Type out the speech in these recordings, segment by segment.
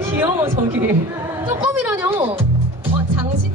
귀여워 저기. 조금이라뇨 어 장신.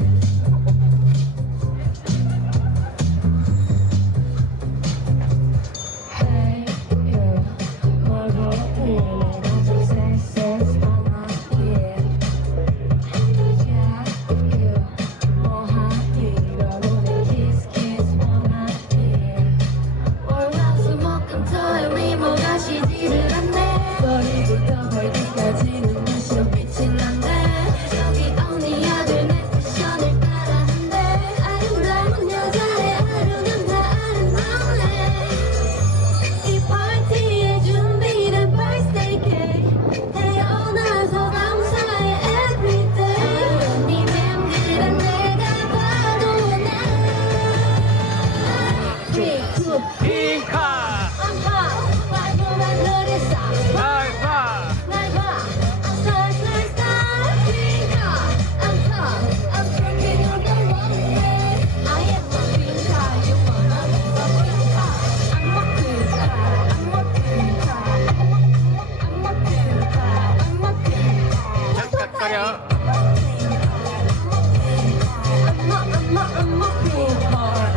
I'm not, I'm not, I'm not being hard.